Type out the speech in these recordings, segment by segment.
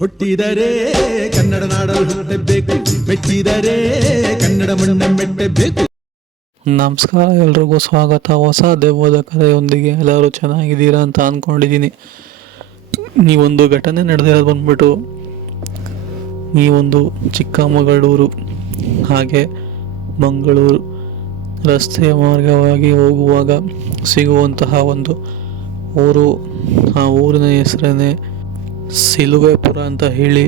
ಹುಟ್ಟಿದರೆ ಕನ್ನಡ ನಾಡಲು ಹುಟ್ಟಬೇಕು, ಮೆಟ್ಟಿದರೆ ಕನ್ನಡ ಮಣ್ಣ ಮೆಟ್ಟಬೇಕು. ನಮಸ್ಕಾರ, ಎಲ್ರಿಗೂ ಸ್ವಾಗತ. ಹೊಸ ದೆವ್ವದ ಕಥೆಯೊಂದಿಗೆ ಎಲ್ಲರೂ ಚೆನ್ನಾಗಿದ್ದೀರಾ ಅಂತ ಅಂದ್ಕೊಂಡಿದ್ದೀನಿ. ಈ ಒಂದು ಘಟನೆ ನಡೆದಿರೋದು ಬಂದ್ಬಿಟ್ಟು ಈ ಒಂದು ಚಿಕ್ಕಮಗಳೂರು ಹಾಗೆ ಮಂಗಳೂರು ರಸ್ತೆಯ ಮಾರ್ಗವಾಗಿ ಹೋಗುವಾಗ ಸಿಗುವಂತಹ ಒಂದು ಊರು. ಆ ಊರಿನ ಹೆಸರನ್ನೇ ಸಿಲುವೆಪುರ ಅಂತ ಹೇಳಿ.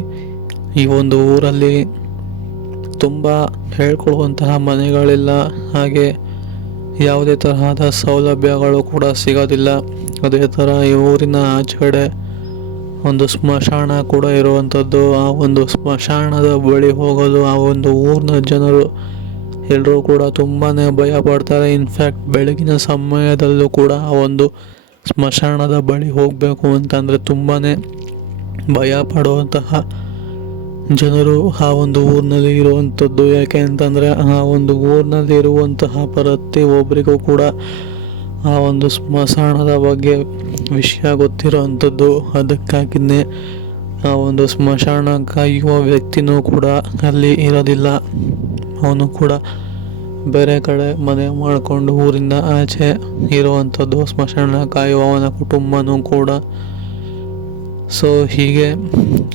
ಈ ಒಂದು ಊರಲ್ಲಿ ತುಂಬ ಹೇಳ್ಕೊಳ್ಳುವಂತಹ ಮನೆಗಳಿಲ್ಲ, ಹಾಗೆ ಯಾವುದೇ ತರಹದ ಸೌಲಭ್ಯಗಳು ಕೂಡ ಸಿಗೋದಿಲ್ಲ. ಅದೇ ಥರ ಈ ಊರಿನ ಆಚೆಗಡೆ ಒಂದು ಸ್ಮಶಾನ ಕೂಡ ಇರುವಂಥದ್ದು. ಆ ಒಂದು ಸ್ಮಶಾನದ ಬಳಿ ಹೋಗಲು ಆ ಒಂದು ಊರಿನ ಜನರು ಎಲ್ಲರೂ ಕೂಡ ತುಂಬಾ ಭಯ ಪಡ್ತಾರೆ. ಇನ್ಫ್ಯಾಕ್ಟ್ ಬೆಳಗಿನ ಸಮಯದಲ್ಲೂ ಕೂಡ ಆ ಒಂದು ಸ್ಮಶಾನದ ಬಳಿ ಹೋಗಬೇಕು ಅಂತಂದರೆ ತುಂಬಾ ಭಯ ಪಡುವಂತಹ ಜನರು ಆ ಒಂದು ಊರಿನಲ್ಲಿ ಇರುವಂಥದ್ದು. ಯಾಕೆ ಅಂತಂದರೆ ಆ ಒಂದು ಊರಿನಲ್ಲಿ ಇರುವಂತಹ ಪ್ರತಿಯೊಬ್ಬರಿಗೂ ಕೂಡ ಆ ಒಂದು ಸ್ಮಶಾನದ ಬಗ್ಗೆ ವಿಷಯ ಗೊತ್ತಿರೋವಂಥದ್ದು. ಅದಕ್ಕಾಗಿಯೇ ಆ ಒಂದು ಸ್ಮಶಾನ ಕಾಯುವ ವ್ಯಕ್ತಿನೂ ಕೂಡ ಅಲ್ಲಿ ಇರೋದಿಲ್ಲ. ಅವನು ಕೂಡ ಬೇರೆ ಕಡೆ ಮನೆ ಮಾಡಿಕೊಂಡು ಊರಿಂದ ಆಚೆ ಇರುವಂಥದ್ದು, ಸ್ಮಶಾನ ಕಾಯುವವನ ಕುಟುಂಬನೂ ಕೂಡ. ಸೊ ಹೀಗೆ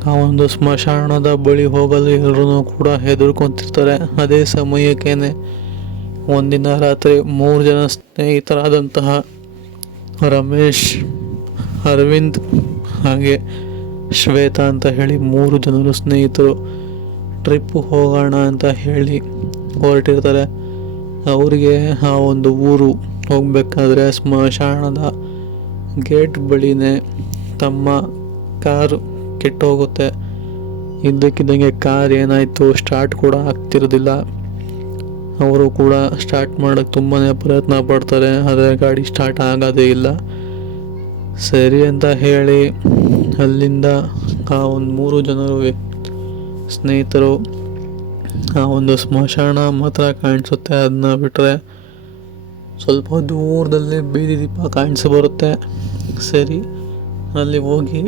ಆ ಒಂದು ಸ್ಮಶಾನದ ಬಳಿ ಹೋಗಲು ಎಲ್ಲರೂ ಕೂಡ ಹೆದರ್ಕೊತಿರ್ತಾರೆ. ಅದೇ ಸಮಯಕ್ಕೇ ಒಂದಿನ ರಾತ್ರಿ 3 ಜನ ಸ್ನೇಹಿತರಾದಂತಹ ರಮೇಶ್, ಅರವಿಂದ್ ಹಾಗೆ ಶ್ವೇತಾ ಅಂತ ಹೇಳಿ 3 ಜನರು ಸ್ನೇಹಿತರು ಟ್ರಿಪ್ಪು ಹೋಗೋಣ ಅಂತ ಹೇಳಿ ಹೊರಟಿರ್ತಾರೆ. ಅವರಿಗೆ ಆ ಒಂದು ಊರು ಹೋಗಬೇಕಾದ್ರೆ ಸ್ಮಶಾನದ ಗೇಟ್ ಬಳಿನೇ ತಮ್ಮ ಕಾರು ಕೆಟ್ಟೋಗುತ್ತೆ. ಇದ್ದಕ್ಕಿದ್ದಂಗೆ ಕಾರ್ ಏನಾಯಿತು, ಸ್ಟಾರ್ಟ್ ಕೂಡ ಆಗ್ತಿರೋದಿಲ್ಲ. ಅವರು ಕೂಡ ಸ್ಟಾರ್ಟ್ ಮಾಡೋಕ್ಕೆ ತುಂಬಾ ಪ್ರಯತ್ನ ಪಡ್ತಾರೆ, ಆದರೆ ಗಾಡಿ ಸ್ಟಾರ್ಟ್ ಆಗೋದೇ ಇಲ್ಲ. ಸರಿ ಅಂತ ಹೇಳಿ ಅಲ್ಲಿಂದ ಆ ಒಂದು 3 ಜನರು ಸ್ನೇಹಿತರು ಆ ಒಂದು ಸ್ಮಶಾನ ಮಾತ್ರ ಕಾಣಿಸುತ್ತೆ. ಅದನ್ನ ಬಿಟ್ಟರೆ ಸ್ವಲ್ಪ ದೂರದಲ್ಲಿ ಬೀದಿ ದೀಪ ಕಾಣಿಸಿ ಬರುತ್ತೆ. ಸರಿ, ಅಲ್ಲಿ ಹೋಗಿ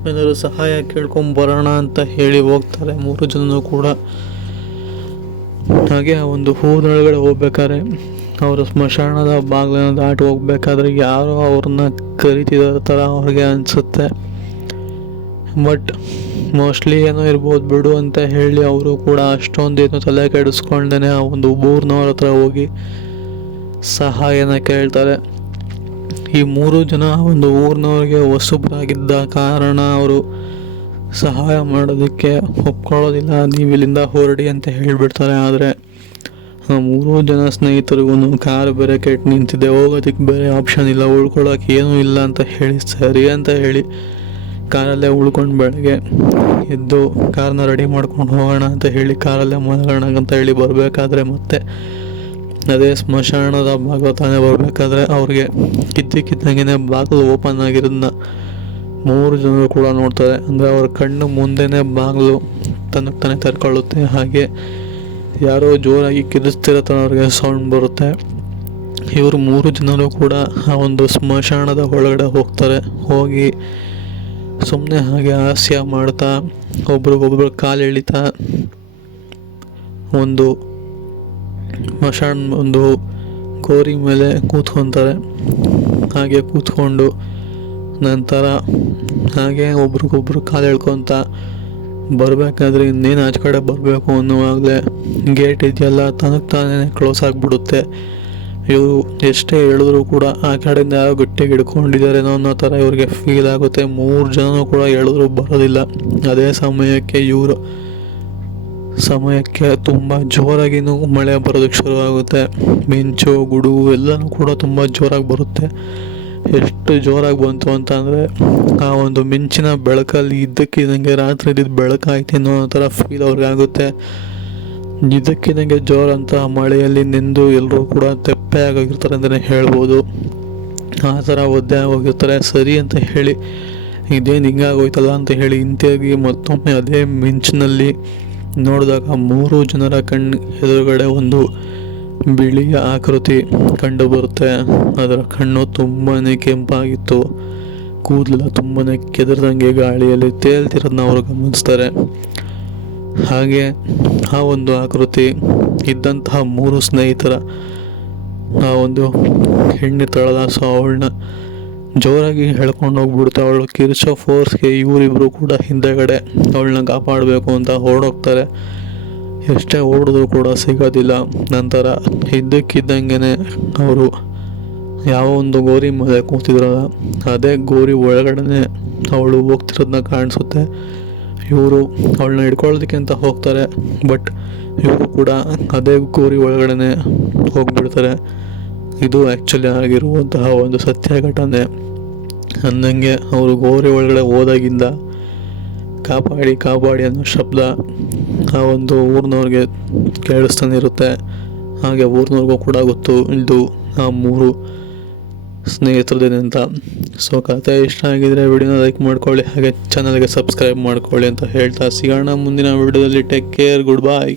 ಏನಾದರೂ ಸಹಾಯ ಕೇಳ್ಕೊಂಬರೋಣ ಅಂತ ಹೇಳಿ ಹೋಗ್ತಾರೆ 3 ಜನರು ಕೂಡ. ಹಾಗೆ ಆ ಒಂದು ಊರೊಳಗಡೆ ಹೋಗ್ಬೇಕಾದ್ರೆ ಅವರು ಸ್ಮಶಾನದ ಬಾಗಿಲನ್ನು ದಾಟಿ ಹೋಗ್ಬೇಕಾದ್ರೆ ಯಾರೋ ಅವ್ರನ್ನ ಕರಿತಿರೋ ಥರ ಅವ್ರಿಗೆ ಅನಿಸುತ್ತೆ. ಬಟ್ ಮೋಸ್ಟ್ಲಿ ಏನೋ ಇರ್ಬೋದು ಬಿಡು ಅಂತ ಹೇಳಿ ಅವರು ಕೂಡ ಅಷ್ಟೊಂದೇನು ತಲೆ ಕೆಡಿಸ್ಕೊಳ್ದೇ ಆ ಒಂದು ಊರಿನವ್ರ ಹತ್ರ ಹೋಗಿ ಸಹಾಯನ ಕೇಳ್ತಾರೆ. ಈ 3 ಜನ ಒಂದು ಊರಿನವ್ರಿಗೆ ಹೊಸಬರಾಗಿದ್ದ ಕಾರಣ ಅವರು ಸಹಾಯ ಮಾಡೋದಕ್ಕೆ ಒಪ್ಕೊಳ್ಳೋದಿಲ್ಲ. ನೀವು ಇಲ್ಲಿಂದ ಹೊರಡಿ ಅಂತ ಹೇಳಿಬಿಡ್ತಾರೆ. ಆದರೆ ಆ 3 ಜನ ಸ್ನೇಹಿತರಿಗೂ ಕಾರ್ ಬೇರೆ ಕೆಟ್ಟು ನಿಂತಿದೆ, ಹೋಗೋದಕ್ಕೆ ಬೇರೆ ಆಪ್ಷನ್ ಇಲ್ಲ, ಉಳ್ಕೊಳ್ಳೋಕೆ ಏನೂ ಇಲ್ಲ ಅಂತ ಹೇಳಿ ಸರಿ ಅಂತ ಹೇಳಿ ಕಾರಲ್ಲೇ ಉಳ್ಕೊಂಡು ಬೆಳಗ್ಗೆ ಎದ್ದು ಕಾರ್ನ ರೆಡಿ ಮಾಡ್ಕೊಂಡು ಹೋಗೋಣ ಅಂತ ಹೇಳಿ ಕಾರಲ್ಲೇ ಮಲಗೋಣ ಅಂತ ಹೇಳಿ ಬರಬೇಕಾದ್ರೆ ಮತ್ತೆ ಅದೇ ಸ್ಮಶಾನದ ಬಾಗಿಲು ತಾನೇ ಬರಬೇಕಾದ್ರೆ ಅವ್ರಿಗೆ ಇದ್ದಕ್ಕಿದ್ದಂಗೆ ಬಾಗಿಲು ಓಪನ್ ಆಗಿರೋದನ್ನ 3 ಜನರು ಕೂಡ ನೋಡ್ತಾರೆ. ಅಂದರೆ ಅವ್ರ ಕಣ್ಣು ಮುಂದೆನೇ ಬಾಗಿಲು ತನಗೆ ತಾನೇ ತೆರ್ಕೊಳ್ಳುತ್ತೆ. ಹಾಗೆ ಯಾರೋ ಜೋರಾಗಿ ಕಿರಿಸ್ತಿರೋ ಥರ ಅವ್ರಿಗೆ ಸೌಂಡ್ ಬರುತ್ತೆ. ಇವರು 3 ಜನರು ಕೂಡ ಆ ಒಂದು ಸ್ಮಶಾನದ ಒಳಗಡೆ ಹೋಗ್ತಾರೆ. ಹೋಗಿ ಸುಮ್ಮನೆ ಹಾಗೆ ಹಾಸ್ಯ ಮಾಡ್ತಾ ಒಬ್ರಿಗೊಬ್ರು ಕಾಲು ಎಳಿತಾ ಒಂದು ಸ್ಮಶಾನ ಒಂದು ಗೋರಿ ಮೇಲೆ ಕೂತ್ಕೊತಾರೆ. ಹಾಗೆ ಕೂತ್ಕೊಂಡು ನಂತರ ಹಾಗೆ ಒಬ್ರಿಗೊಬ್ರು ಕಾಲು ಎಳ್ಕೊತ ಬರಬೇಕಾದ್ರೆ ಇನ್ನೇನು ಆಚೆ ಕಡೆ ಬರಬೇಕು ಅನ್ನುವಾಗಲೇ ಗೇಟ್ ಇದೆಯಲ್ಲ ತನಗೆ ತಾನೇ ಕ್ಲೋಸ್ ಆಗಿಬಿಡುತ್ತೆ. ಇವರು ಎಷ್ಟೇ ಹೇಳಿದ್ರು ಕೂಡ ಆ ಕಡೆಯಿಂದ ಯಾರೋ ಗಟ್ಟಿಗೆ ಹಿಡ್ಕೊಂಡಿದ್ದಾರೇನೋ ಅನ್ನೋ ಥರ ಇವ್ರಿಗೆ ಫೀಲ್ ಆಗುತ್ತೆ. 3 ಜನನೂ ಕೂಡ ಹೇಳಿದ್ರು ಬರೋದಿಲ್ಲ. ಅದೇ ಸಮಯಕ್ಕೆ ತುಂಬ ಜೋರಾಗಿನೂ ಮಳೆ ಬರೋದಕ್ಕೆ ಶುರುವಾಗುತ್ತೆ. ಮಿಂಚು ಗುಡುಗು ಎಲ್ಲನೂ ಕೂಡ ತುಂಬ ಜೋರಾಗಿ ಬರುತ್ತೆ. ಎಷ್ಟು ಜೋರಾಗಿ ಬಂತು ಅಂತಂದರೆ ಆ ಒಂದು ಮಿಂಚಿನ ಬೆಳಕಲ್ಲಿ ಇದ್ದಕ್ಕಿದ್ದಂಗೆ ರಾತ್ರಿ ಇದ್ದಿದ್ದು ಬೆಳಕಾಯ್ತು ಅನ್ನೋ ಥರ ಫೀಲ್ ಅವ್ರಿಗೆ ಆಗುತ್ತೆ. ಇದಕ್ಕಿದಂಗೆ ಜೋರಂತ ಮಳೆಯಲ್ಲಿ ನೆಂದು ಎಲ್ಲರೂ ಕೂಡ ತೆಪ್ಪೆ ಆಗೋಗಿರ್ತಾರೆ ಅಂತಲೇ ಹೇಳ್ಬೋದು. ಆ ಥರ ಒದ್ದೆ ಆಗೋಗಿರ್ತಾರೆ. ಸರಿ ಅಂತ ಹೇಳಿ ಇದೇನು ಹಿಂಗಾಗೋಯ್ತಲ್ಲ ಅಂತ ಹೇಳಿ ಹಿಂತಿರುಗಿ ಮತ್ತೊಮ್ಮೆ ಅದೇ ಮಿಂಚಿನಲ್ಲಿ ನೋಡಿದಾಗ 3 ಜನರ ಕಣ್ಣು ಎದುರುಗಡೆ ಒಂದು ಬಿಳಿಯ ಆಕೃತಿ ಕಂಡು ಬರುತ್ತೆ. ಅದರ ಕಣ್ಣು ತುಂಬಾ ಕೆಂಪಾಗಿತ್ತು. ಕೂದಲೆಲ್ಲ ತುಂಬಾ ಕೆದರ್ದಂಗೆ ಗಾಳಿಯಲ್ಲಿ ತೇಲ್ತಿರೋದನ್ನ ಅವರು ಗಮನಿಸ್ತಾರೆ. ಹಾಗೆ ಆ ಒಂದು ಆಕೃತಿ ಇದ್ದಂತಹ 3 ಸ್ನೇಹಿತರ ಆ ಒಂದು ಹೆಣ್ಣಿರ್ತಾಳಲ್ಲ, ಸೊ ಅವಳನ್ನ ಜೋರಾಗಿ ಎಳ್ಕೊಂಡು ಹೋಗ್ಬಿಡುತ್ತೆ. ಅವಳು ಕಿರ್ಚೋ ಫೋರ್ಸ್ಗೆ ಇವರಿಬ್ಬರು ಕೂಡ ಹಿಂದೆಗಡೆ ಅವಳನ್ನ ಕಾಪಾಡಬೇಕು ಅಂತ ಹೊರಡೋಗ್ತಾರೆ. ಎಷ್ಟೇ ಓಡಿದ್ರು ಕೂಡ ಸಿಗೋದಿಲ್ಲ. ನಂತರ ಇದ್ದಕ್ಕಿದ್ದಂಗೆ ಅವರು ಯಾವ ಒಂದು ಗೋರಿ ಮೇಲೆ ಕೂತಿದ್ರಲ್ಲ ಅದೇ ಗೋರಿ ಒಳಗಡೆ ಅವಳು ಹೋಗ್ತಿರೋದನ್ನ ಕಾಣಿಸುತ್ತೆ. ಇವರು ಅವಳನ್ನ ಹಿಡ್ಕೊಳ್ಳೋದಕ್ಕೆ ಅಂತ ಹೋಗ್ತಾರೆ, ಬಟ್ ಇವರು ಕೂಡ ಅದೇ ಗೋರಿ ಒಳಗಡೆ ಹೋಗ್ಬಿಡ್ತಾರೆ. ಇದು ಆ್ಯಕ್ಚುಲಿ ಆಗಿರುವಂತಹ ಒಂದು ಸತ್ಯ ಘಟನೆ. ಅಂದಂಗೆ ಅವರು ಗೋರಿ ಒಳಗಡೆ ಹೋದಾಗಿಂದ ಕಾಪಾಡಿ ಕಾಪಾಡಿ ಅನ್ನೋ ಶಬ್ದ ಆ ಒಂದು ಊರಿನವ್ರಿಗೆ ಕೇಳಿಸ್ತಾನೆ ಇರುತ್ತೆ. ಹಾಗೆ ಊರಿನವ್ರಿಗೂ ಕೂಡ ಗೊತ್ತು ಇದು ಆ 3 ಸ್ನೇಹಿತರದೇನೆ ಅಂತ. ಸೊ ಕಥೆ ಇಷ್ಟ ಆಗಿದ್ರೆ ವಿಡಿಯೋನ ಲೈಕ್ ಮಾಡ್ಕೊಳ್ಳಿ, ಹಾಗೆ ಚಾನಲ್ಗೆ ಸಬ್ಸ್ಕ್ರೈಬ್ ಮಾಡ್ಕೊಳ್ಳಿ ಅಂತ ಹೇಳ್ತಾ ಸಿಗೋಣ ಮುಂದಿನ ವಿಡಿಯೋದಲ್ಲಿ. ಟೇಕ್ ಕೇರ್, ಗುಡ್ ಬಾಯ್.